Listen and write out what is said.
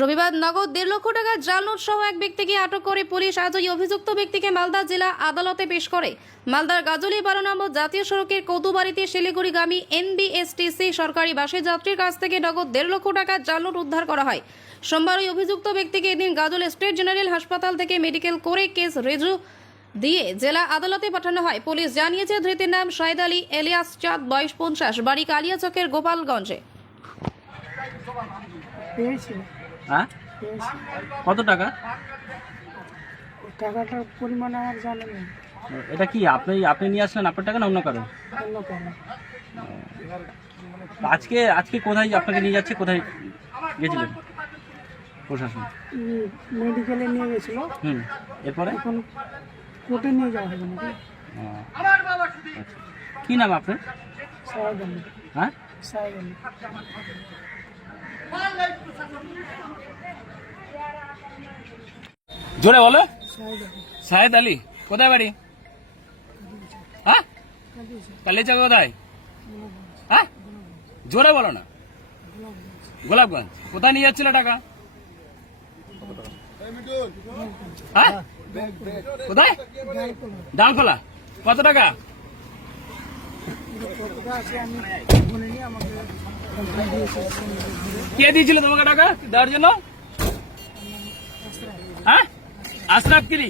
রবিবার নগদ 1.5 লক্ষ টাকা জাল নোট সহ এক ব্যক্তিকে আটক করে পুলিশ আজ ওই অভিযুক্ত ব্যক্তিকে মালদা জেলা আদালতে পেশ করে। মালদার গাজলী 12 নম্বর জাতীয় সড়কের কৌতুবাড়িতে শিলিগুড়িগামী NBSTC সরকারি বাসের যাত্রীর কাছ থেকে নগদ 1.5 লক্ষ টাকা জাল নোট উদ্ধার করা হয়। সোমবার ওই অভিযুক্ত ব্যক্তিকে এদিন গাজল স্টেট জেনারেল হাসপাতাল থেকে মেডিকেল করে কেস রেজু দিয়ে জেলা আদালতে পাঠানো হয়। পুলিশ জানিয়েছে ধৃতের নাম শাহেদ আলী এলিয়াস চাঁদ, বয়স 50, বাড়ি কালিয়াচকের গোপালগঞ্জে। হ্যাঁ, কত টাকা? টাকাটার পরিমাণ আমার জানা নেই। এটা কি আপনি নিয়ে আসলেন আপনার টাকা না অন্য কারো? অন্য কারণ। আজকে কোথায় আপনাকে নিয়ে যাচ্ছে? কোথায় গেছিলেন? প্রশাসন মেডিকেলে নিয়ে গেছিল। এরপরে এখন কোর্টে নিয়ে যাওয়া হবে নাকি? আচ্ছা। কি নাম আপনার? শাহেদ আলী। হ্যাঁ, শাহেদ আলী। জোরে বলো। শাহেদ আলী। শাহেদ আলী, কোথায় বাড়ি? হ্যাঁ, কালিয়াচক কোথায়? হ্যাঁ, জোরে বলো না। গোলাপগঞ্জ। কোথায় নিয়ে যাচ্ছিল টাকা? হ্যাঁ, কোথায়? ডালখোলা। কত টাকা? কে দিয়েছিল তোমাকে টাকা দেওয়ার জন্য? হ্যাঁ, আশরাফ কিরি।